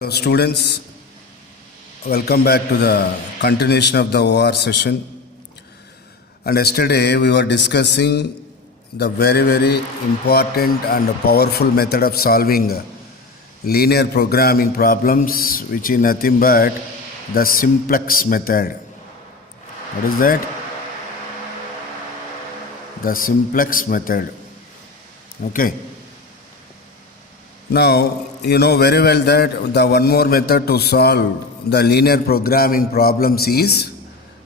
So students, welcome back to the continuation of the OR session. And yesterday we were discussing the very important and powerful method of solving linear programming problems, which is nothing but the simplex method. What is that? The simplex method. Okay. Now, you know very well that the one more method to solve the linear programming problems is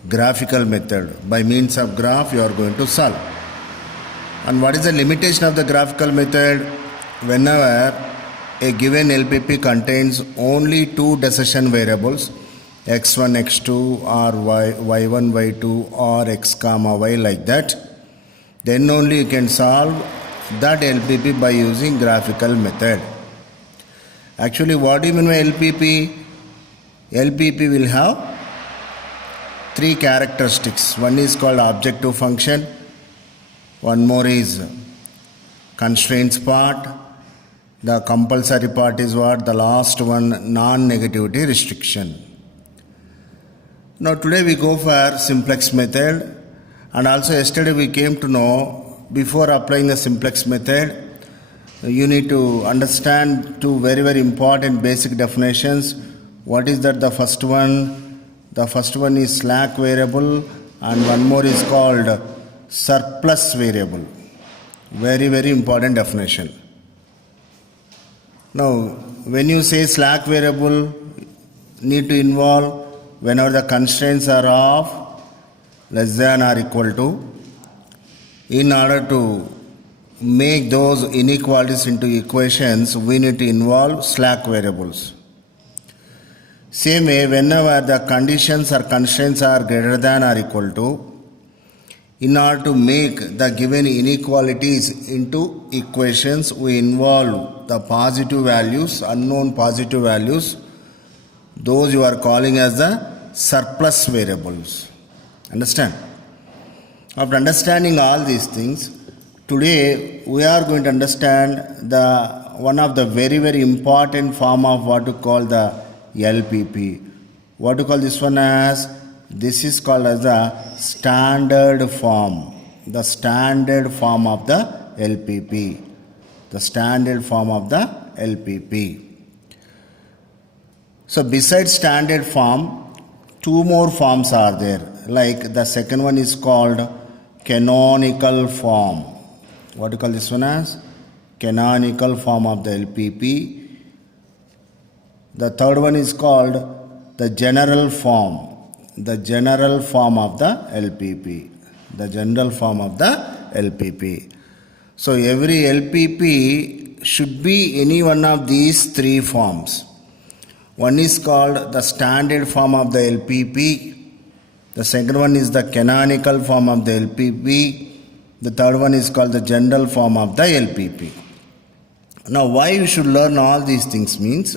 graphical method. By means of graph, you are going to solve. And what is the limitation of the graphical method? Whenever a given LPP contains only two decision variables, x1, x2, or y1, y2, or x comma y, like that, then only you can solve that LPP by using graphical method. Actually, what do you mean by LPP? LPP will have three characteristics. One is called objective function, one more is constraints part, the compulsory part is what? The last one, non-negativity restriction. Now today we go for simplex method, and also yesterday we came to know, before applying the simplex method, you need to understand two very important basic definitions. What is that? The first one is slack variable, and one more is called surplus variable. Very important definition. Now when you say slack variable, need to involve whenever the constraints are of less than or equal to. In order to make those inequalities into equations, we need to involve slack variables. Same way, whenever the conditions or constraints are greater than or equal to, in order to make the given inequalities into equations, we involve the positive values, unknown positive values. Those you are calling as the surplus variables. Understand? After understanding all these things, today we are going to understand one of the very important form of what to call the LPP. What to call this one as? This is called as the standard form. The standard form of the LPP. The standard form of the LPP. So besides standard form, two more forms are there. Like the second one is called canonical form. What do you call this one as? Canonical form of the LPP. The third one is called the general form. The general form of the LPP. The general form of the LPP. So every LPP should be any one of these three forms. One is called the standard form of the LPP. The second one is the canonical form of the LPP. The third one is called the general form of the LPP. Now why you should learn all these things means,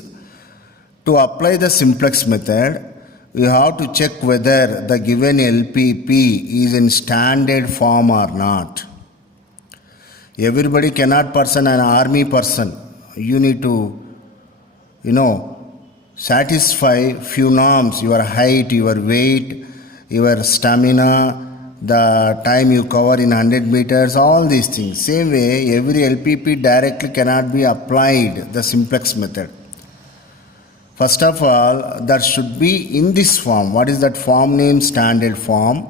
to apply the simplex method, you have to check whether the given LPP is in standard form or not. Everybody cannot person an army person. You need to, satisfy few norms, your height, your weight, your stamina, the time you cover in 100 meters, all these things. Same way, every LPP directly cannot be applied, the simplex method. First of all, that should be in this form. What is that form name? Standard form.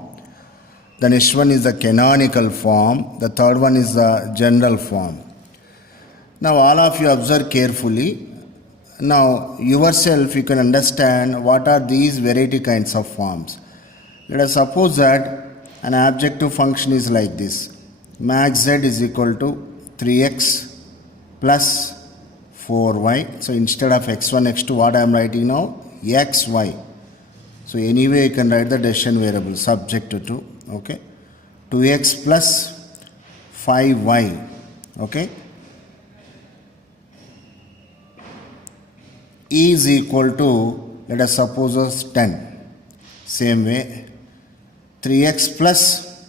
The next one is the canonical form. The third one is the general form. Now all of you observe carefully. Now yourself you can understand what are these variety kinds of forms. Let us suppose that an objective function is like this. Max z is equal to 3x plus 4y. So instead of x1, x2, what I am writing now? xy. So anyway you can write the decision variable subject to, okay, 2x plus 5y, okay, is equal to, let us suppose as 10. Same way, 3x plus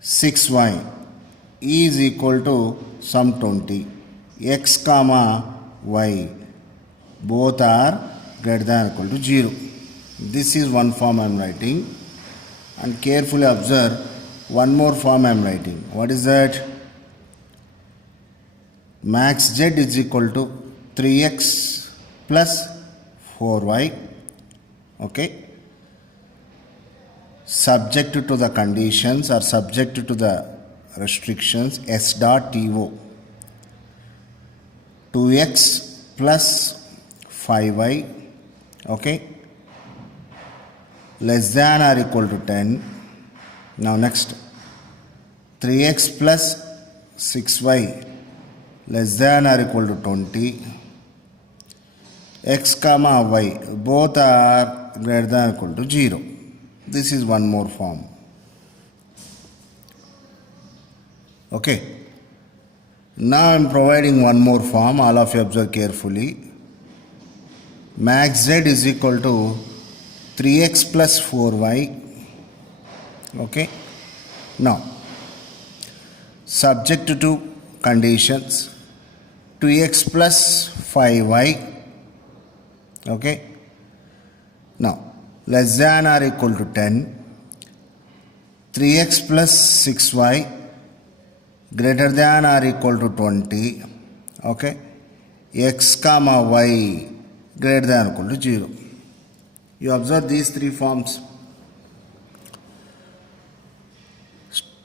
6y is equal to some 20. X comma y. Both are greater than or equal to 0. This is one form I am writing. And carefully observe one more form I am writing. What is that? Max z is equal to 3x plus 4y. Okay. Subject to the conditions or subject to the restrictions s dot to. 2x plus 5y. Okay. Less than or equal to 10. Now next, 3x plus 6y less than or equal to 20. X comma y both are greater than or equal to 0. This is one more form. Okay. Now I am providing one more form. All of you observe carefully. Max z is equal to 3x plus 4y. Okay. Now, subject to conditions, 2x plus 5y. Okay. Now, less than or equal to 10. 3x plus 6y greater than or equal to 20. Okay. X comma y greater than or equal to 0. You observe these three forms.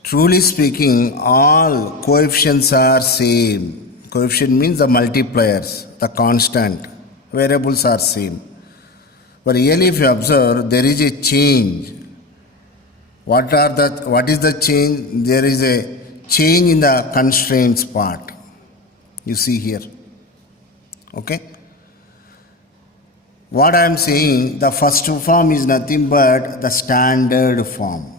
Truly speaking, all coefficients are same. Coefficient means the multipliers, the constant. Variables are same. But really if you observe, there is a change. What is the change? There is a change in the constraints part. You see here. Okay. What I am saying, the first form is nothing but the standard form.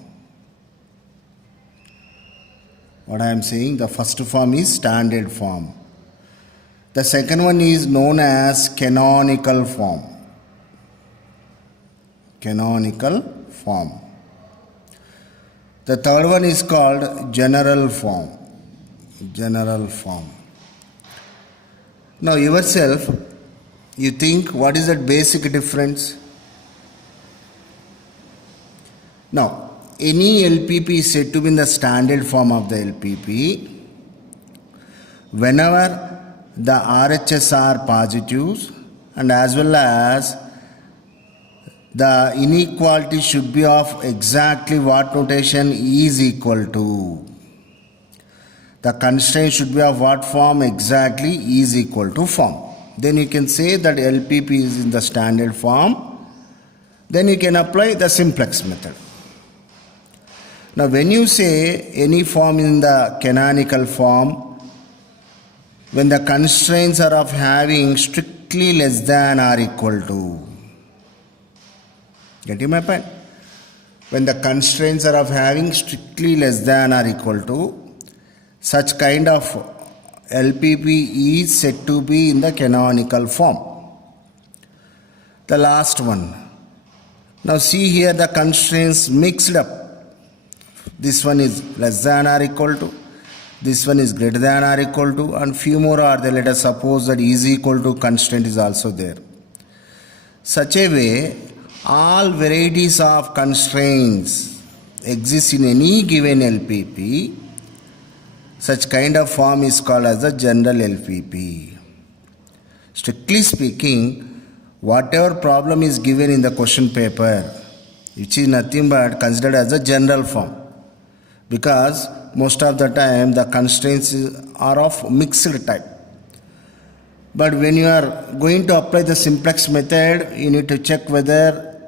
What I am saying, the first form is standard form. The second one is known as canonical form. Canonical form. The third one is called general form. General form. Now yourself, you think what is that basic difference? Now, any LPP is said to be in the standard form of the LPP whenever the RHS are positives and as well as the inequality should be of exactly what notation is equal to. The constraint should be of what form exactly is equal to form. Then you can say that LPP is in the standard form. Then you can apply the simplex method. Now when you say any form in the canonical form, when the constraints are of having strictly less than or equal to. Getting my point? When the constraints are of having strictly less than or equal to, such kind of LPP is said to be in the canonical form. The last one. Now see here the constraints mixed up. This one is less than or equal to. This one is greater than or equal to, and few more are there. Let us suppose that is equal to constraint is also there. Such a way, all varieties of constraints exist in any given LPP. Such kind of form is called as the general LPP. Strictly speaking, whatever problem is given in the question paper, which is nothing but considered as a general form, because most of the time the constraints are of mixed type. But when you are going to apply the simplex method, you need to check whether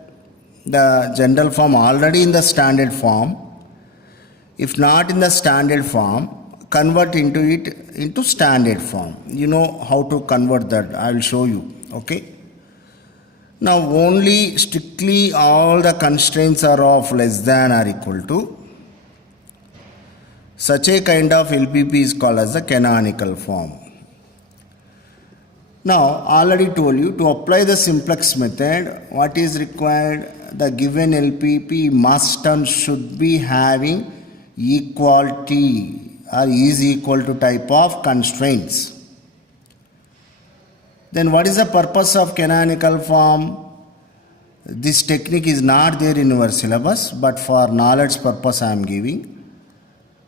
the general form already in the standard form. If not in the standard form, convert into it into standard form. You know how to convert that. I will show you. Okay. Now only strictly all the constraints are of less than or equal to. Such a kind of LPP is called as the canonical form. Now, already told you to apply the simplex method, what is required? The given LPP must and should be having equality or is equal to type of constraints. Then what is the purpose of canonical form? This technique is not there in your syllabus, but for knowledge purpose I am giving.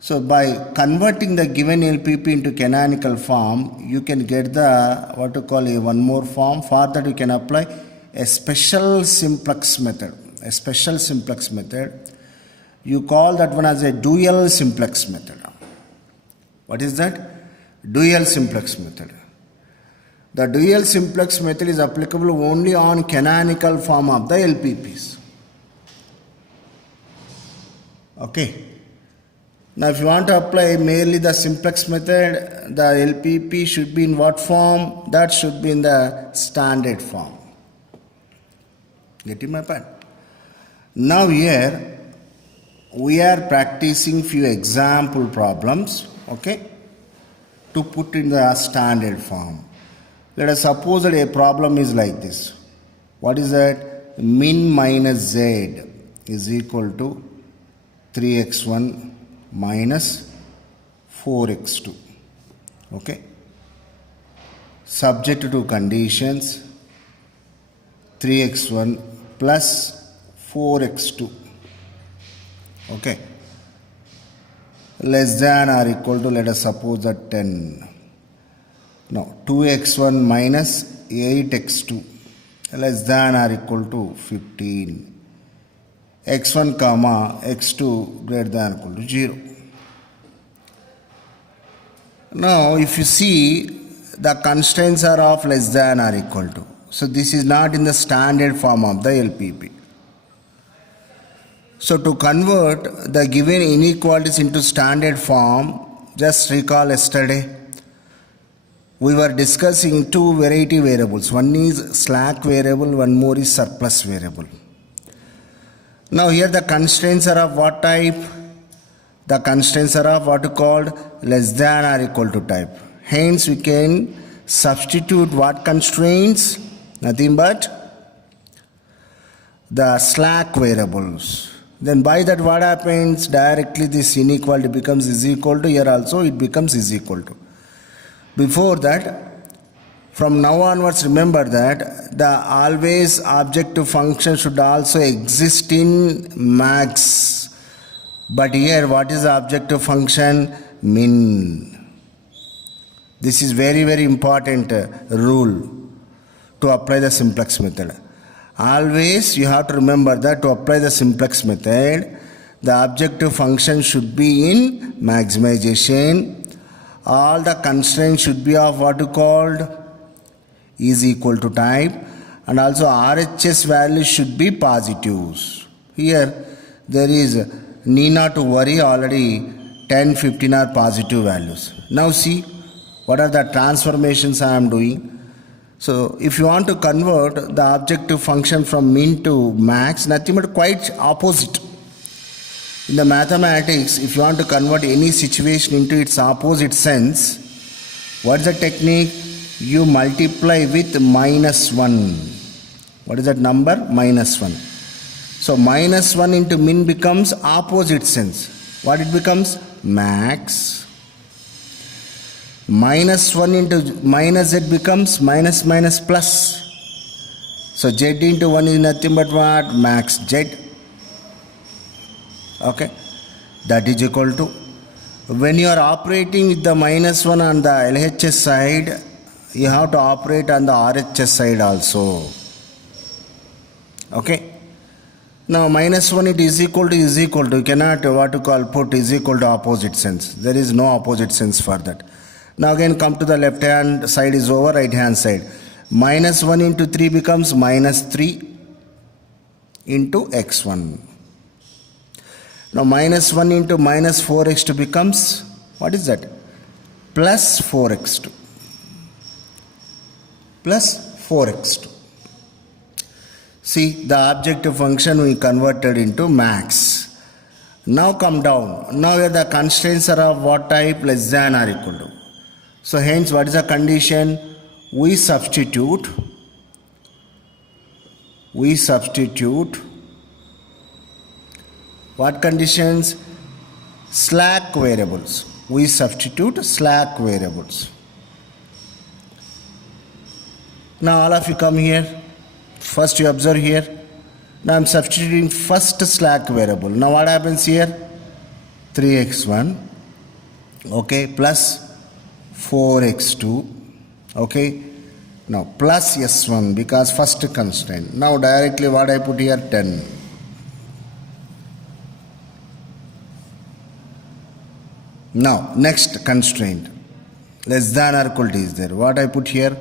So by converting the given LPP into canonical form, you can get the what to call a one more form. For that you can apply a special simplex method. A special simplex method. You call that one as a dual simplex method. What is that? Dual simplex method. The dual simplex method is applicable only on canonical form of the LPPs. Okay. Now if you want to apply merely the simplex method, the LPP should be in what form? That should be in the standard form. Getting my point? Now here we are practicing few example problems, okay, to put in the standard form. Let us suppose that a problem is like this. What is that? Min minus z is equal to 3x1 minus 4x2. Okay. Subject to conditions 3x1 plus 4x2. Okay. Less than or equal to, let us suppose that 10. Now 2x1 minus 8x2 less than or equal to 15. x1 comma x2 greater than or equal to 0. Now if you see, the constraints are of less than or equal to. So this is not in the standard form of the LPP. So to convert the given inequalities into standard form, just recall yesterday we were discussing two variety variables. One is slack variable, one more is surplus variable. Now here the constraints are of what type? The constraints are of what is called less than or equal to type. Hence we can substitute what constraints? Nothing but the slack variables. Then by that what happens? Directly this inequality becomes is equal to, here also it becomes is equal to. Before that, from now onwards, remember that the always objective function should also exist in max. But here what is the objective function? Min. This is very, very important rule to apply the simplex method. Always you have to remember that to apply the simplex method, the objective function should be in maximization. All the constraints should be of what you called is equal to type, and also RHS values should be positives. Here there is need not to worry, already 10, 15 are positive values. Now see what are the transformations I am doing. So if you want to convert the objective function from min to max, nothing but quite opposite. In the mathematics, if you want to convert any situation into its opposite sense, what is the technique? You multiply with minus 1. What is that number? Minus 1. So minus 1 into min becomes opposite sense. What it becomes? Max. Minus 1 into minus z becomes minus minus plus. So z into 1 is nothing but what? Max z. Okay, that is equal to, when you are operating with the minus 1 on the LHS side, you have to operate on the RHS side also. Okay, now minus 1 it is equal to, you cannot what to call put is equal to opposite sense. There is no opposite sense for that. Now again come to the left hand side is over, right hand side. Minus 1 into 3 becomes minus 3 into x1. Now minus 1 into minus 4x2 becomes, what is that? Plus 4x2. Plus 4x2. See, the objective function we converted into max. Now come down. Now here the constraints are of what type? Less than or equal to. So hence what is the condition? We substitute what conditions? Slack variables. We substitute slack variables. Now all of you come here. First you observe here. Now I'm substituting first slack variable. Now what happens here? 3x1, okay, plus 4x2, okay. Now plus s1 because first constraint. Now directly what I put here? 10. Now next constraint, less than or equal to is there. What I put here?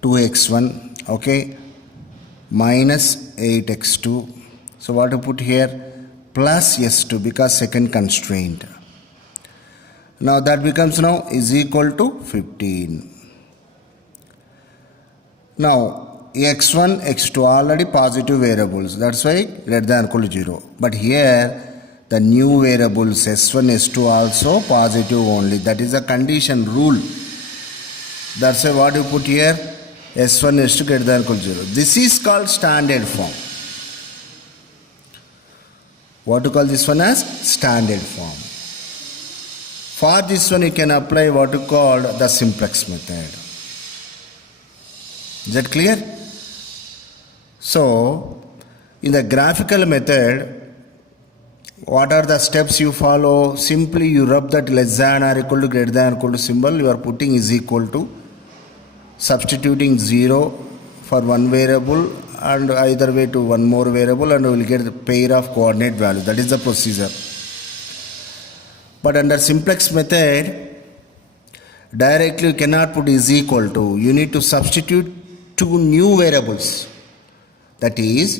2x1, okay, minus 8x2. So what to put here? Plus s2 because second constraint. Now that becomes now is equal to 15. Now x1, x2 already positive variables. That's why greater than or equal to 0. But here the new variables s1, s2 also positive only. That is a condition rule. That's why what you put here? S1, S2 greater than or equal to 0. This is called standard form. What to call this one as? Standard form. For this one you can apply what you call the simplex method. Is that clear? So, in the graphical method, what are the steps you follow? Simply you rub that less than or equal to greater than or equal to symbol. You are putting is equal to, substituting 0 for one variable and either way to one more variable, and we will get the pair of coordinate values. That is the procedure. But under simplex method, directly you cannot put is equal to. You need to substitute two new variables. That is,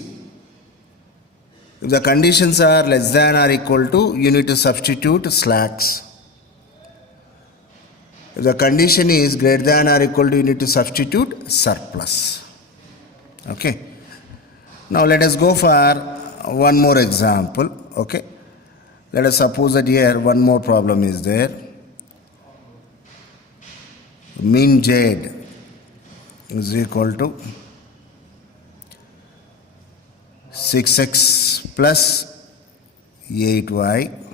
if the conditions are less than or equal to, you need to substitute slacks. If the condition is greater than or equal to, you need to substitute surplus. Okay. Now let us go for one more example. Okay. Let us suppose that here one more problem is there. Min z is equal to 6x plus 8y.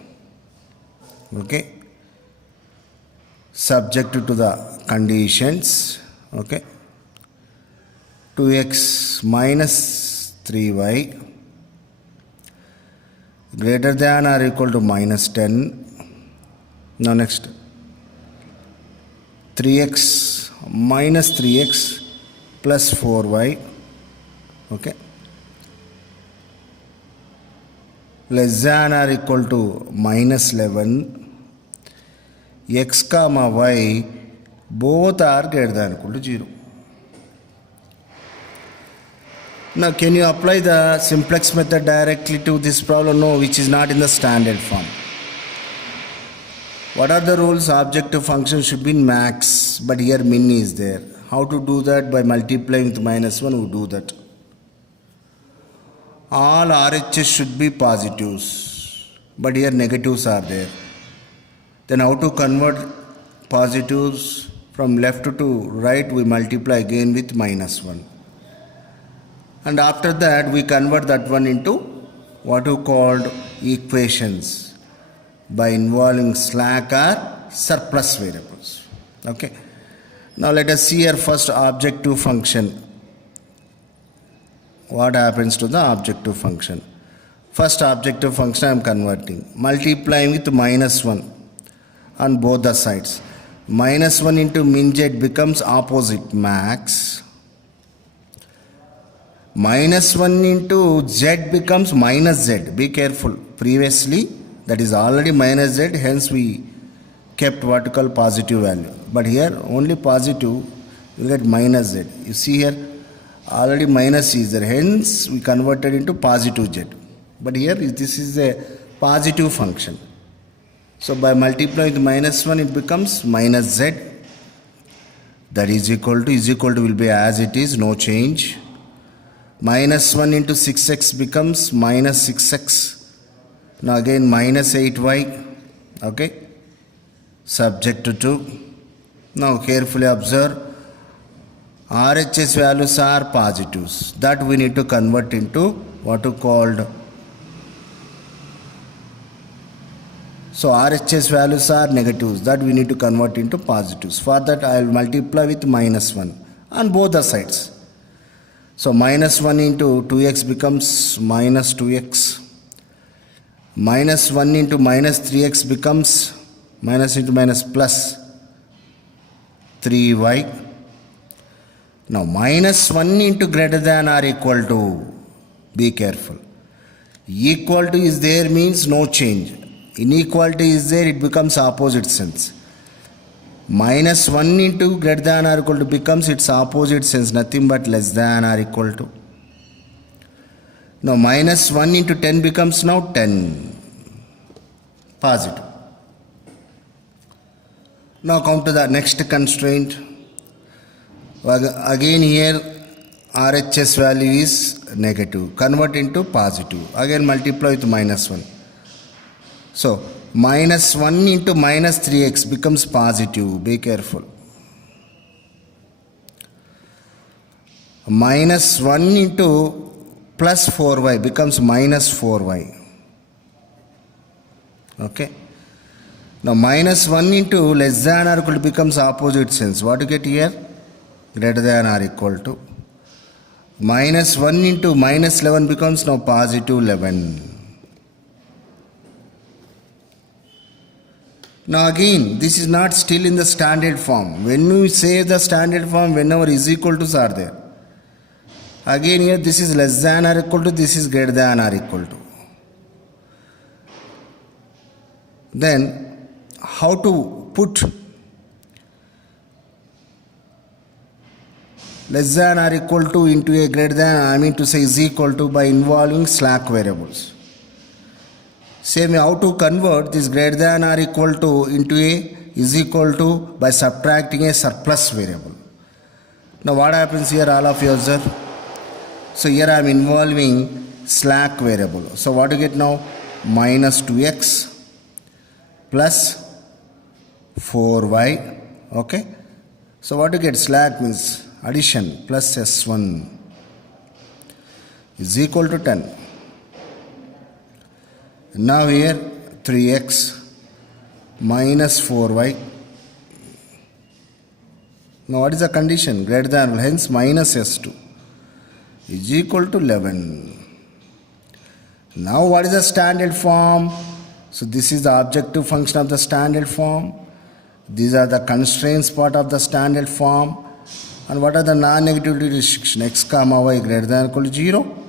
Okay. Subject to the conditions. Okay. 2x minus 3y greater than or equal to minus 10. Now next, 3x minus 3x plus 4y, okay, less than or equal to minus 11. X comma y both are greater than or equal to 0. Now can you apply the simplex method directly to this problem? No, which is not in the standard form. What are the rules? Objective function should be in max, but here min is there. How to do that? By multiplying with minus 1, we do that. All RHS should be positives, but here negatives are there. Then how to convert positives from left to right? We multiply again with minus 1. And after that, we convert that one into what you called equations by involving slack or surplus variables. Okay. Now let us see here first objective function. What happens to the objective function? First objective function I am converting. Multiplying with minus 1 on both the sides. Minus 1 into min z becomes opposite max. Minus 1 into z becomes minus z. Be careful. Previously, that is already minus z, hence we kept what we call positive value. But here only positive, you get minus z. You see here, already minus is there, hence we converted into positive z. But here this is a positive function. So by multiplying with minus 1, it becomes minus z. That is equal to will be as it is, no change. Minus 1 into 6x becomes minus 6x. Now again minus 8y. Okay. Subject to 2. Now carefully observe. RHS values are positives. That we need to convert into what is called. So RHS values are negatives. That we need to convert into positives. For that I will multiply with minus 1. on both the sides. So minus 1 into 2x becomes minus 2x. Minus 1 into minus 3x becomes minus into minus plus 3y. Now minus 1 into greater than or equal to, be careful. Equal to is there means no change. Inequality is there, it becomes opposite sense. Minus 1 into greater than or equal to becomes its opposite sense, nothing but less than or equal to. Now minus 1 into 10 becomes now 10. Positive. Now come to the next constraint. Again here RHS value is negative. Convert into positive. Again multiply with minus 1. So minus 1 into minus 3x becomes positive. Be careful. Minus 1 into plus 4y becomes minus 4y. Okay. Now minus 1 into less than or equal to becomes opposite sense. What do you get here? Greater than or equal to. Minus 1 into minus 11 becomes now positive 11. Now again, this is not still in the standard form. When you say the standard form, whenever is equal to are there. Again here, this is less than or equal to, this is greater than or equal to. Then, how to put less than or equal to into a greater than, I mean to say is equal to, by involving slack variables. Same way, how to convert this greater than or equal to into a is equal to by subtracting a surplus variable. Now what happens here, all of you observe? So here I am involving slack variable. So what do you get now? Minus 2x plus 4y. Okay. So what do you get? Slack means addition plus s1 is equal to 10. Now here 3x minus 4y. Now what is the condition? Greater than, hence minus s2 is equal to 11. Now what is the standard form? So this is the objective function of the standard form. These are the constraints part of the standard form. And what are the non-negativity restriction? X comma y greater than or equal to 0.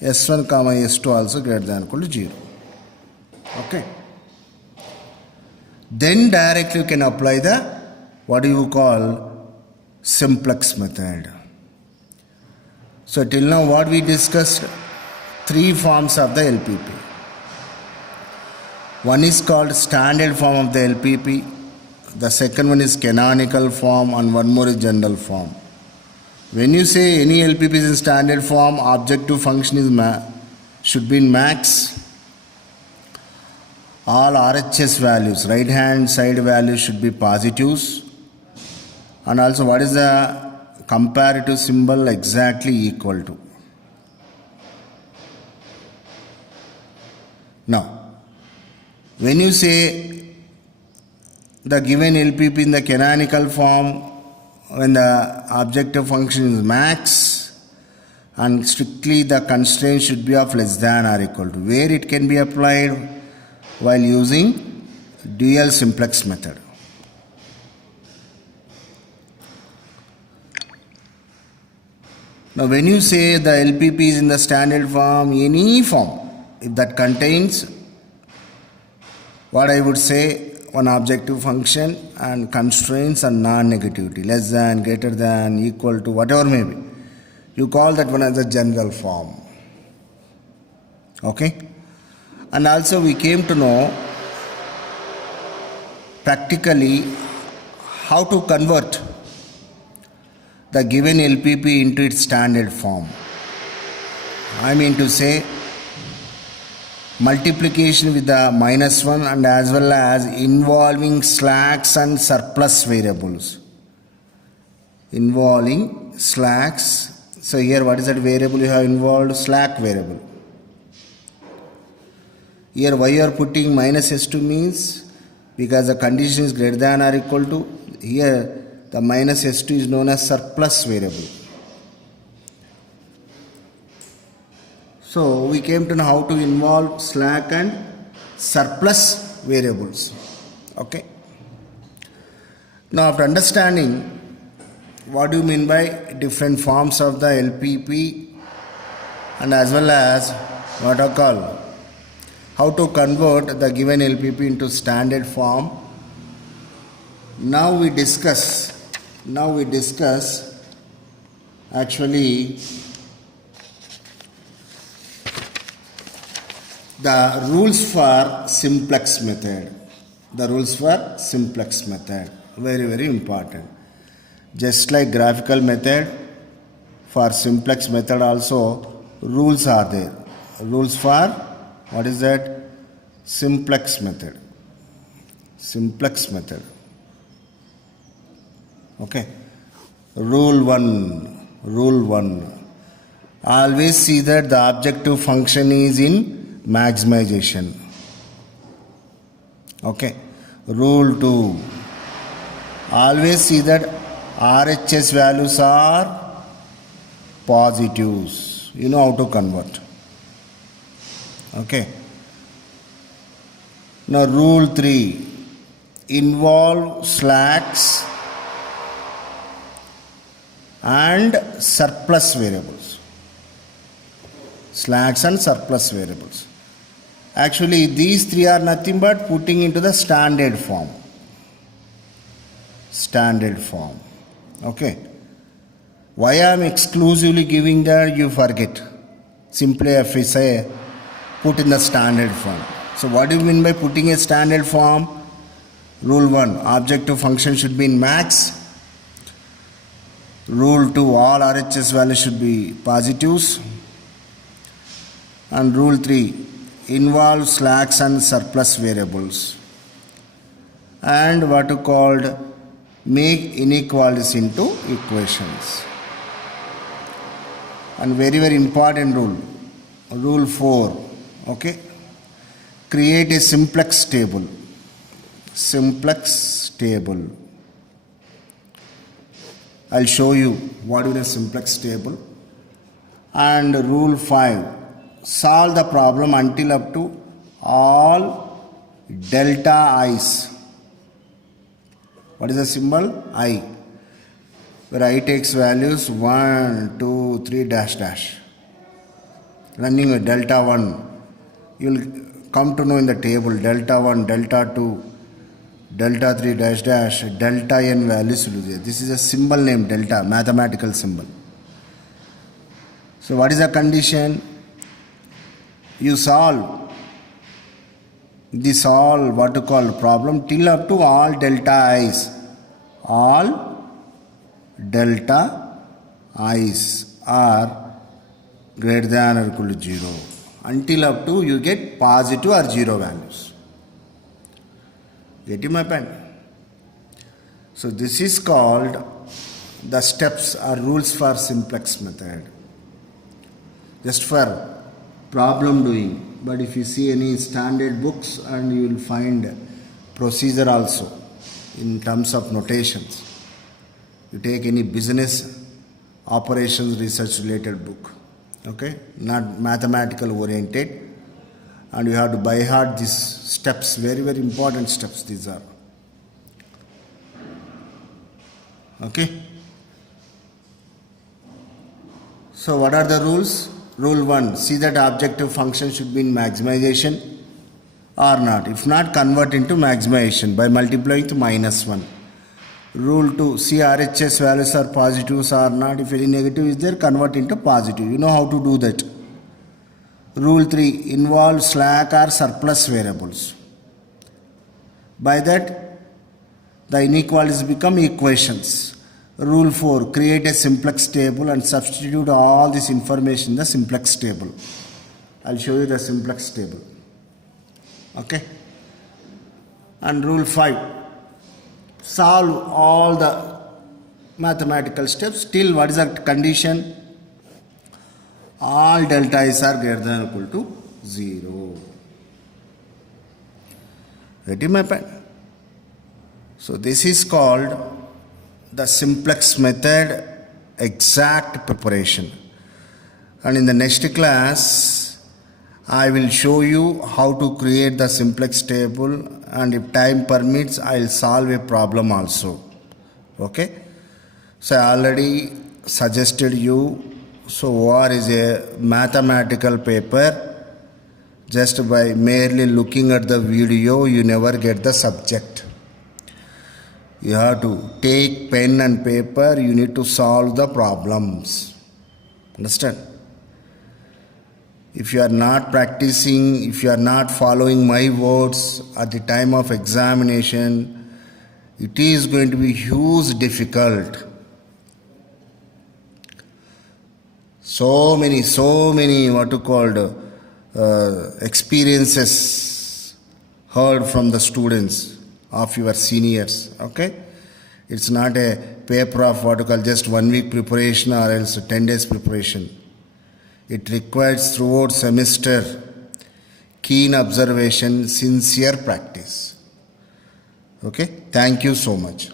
S1 comma S2 also greater than or equal to 0. Okay. Then directly you can apply the, what do you call, simplex method. So till now what we discussed, three forms of the LPP. One is called standard form of the LPP. The second one is canonical form, and one more is general form. When you say any LPP is in standard form, objective function is should be in max. All RHS values, right hand side values should be positives. And also what is the comparative symbol? Exactly equal to. Now, when you say the given LPP in the canonical form, when the objective function is max and strictly the constraint should be of less than or equal to, where it can be applied while using dual simplex method. Now when you say the LPP is in the standard form, any form, if that contains what I would say, one objective function and constraints and non-negativity, less than, greater than, equal to, whatever may be, you call that one as a general form. Okay. And also we came to know practically how to convert the given LPP into its standard form. I mean to say multiplication with the minus 1 and as well as involving slacks and surplus variables. Involving slacks. So here what is that variable you have involved? Slack variable. Here why you are putting minus s2 means because the condition is greater than or equal to. Here The minus S2 is known as surplus variable. So we came to know how to involve slack and surplus variables. Okay. Now after understanding what do you mean by different forms of the LPP and as well as what are called how to convert the given LPP into standard form. Now we discuss actually the rules for simplex method. The rules for simplex method, very very important. Just like graphical method, for simplex method also rules are there. Rules for what is that? Simplex method. Simplex method. Okay. Rule 1. Always see that the objective function is in maximization. Okay. Rule 2. Always see that RHS values are positives. You know how to convert. Okay. Now rule 3. Involve slacks and surplus variables. Slacks and surplus variables. Actually these three are nothing but putting into the standard form. Standard form. Okay. Why I am exclusively giving that you forget. Simply if I say put in the standard form. So what do you mean by putting a standard form? Rule 1. Objective function should be in max. Rule 2. All RHS values should be positives. And rule 3. Involve slacks and surplus variables. And what you called make inequalities into equations. And very very important rule. Rule 4. Okay. Create a simplex table. Simplex table. I'll show you what is a simplex table. And rule 5. Solve the problem until up to all delta i's. What is the symbol? I. Where I takes values 1, 2, 3 dash dash. Running with delta 1. You will come to know in the table delta 1, delta 2, delta 3 dash dash, delta n values will be there. This is a symbol name delta, mathematical symbol. So what is the condition? You solve this all what to call problem till up to all delta i's. All delta i's are greater than or equal to 0. Until up to you get positive or 0 values. Getting my pen? So this is called the steps or rules for simplex method. Just for problem doing. But if you see any standard books and you will find procedure also in terms of notations. You take any business operations research related book. Okay, not mathematical oriented, and you have to by heart these steps, very very important steps these are. Okay, so what are the rules? Rule 1. See that objective function should be in maximization or not. If not, convert into maximization by multiplying to -1. Rule 2. See RHS values are positives or not. If any negative is there, convert into positive. You know how to do that. Rule 3. Involve slack or surplus variables. By that, the inequalities become equations. Rule 4. Create a simplex table and substitute all this information in the simplex table. I'll show you the simplex table. Okay. And rule 5. Solve all the mathematical steps till what is the condition? All delta i's are greater than or equal to 0. Ready my pen? So this is called the simplex method, exact preparation. And in the next class, I will show you how to create the simplex table, and if time permits, I will solve a problem also. Okay? So I already suggested you. So OR is a mathematical paper. Just by merely looking at the video, you never get the subject. You have to take pen and paper, you need to solve the problems. Understand? If you are not practicing, if you are not following my words at the time of examination, it is going to be huge difficult. So many what you called experiences heard from the students of your seniors. Okay, it's not a paper of what you call just 1 week preparation or else 10 days preparation. It requires throughout semester keen observation, sincere practice. Okay, thank you so much.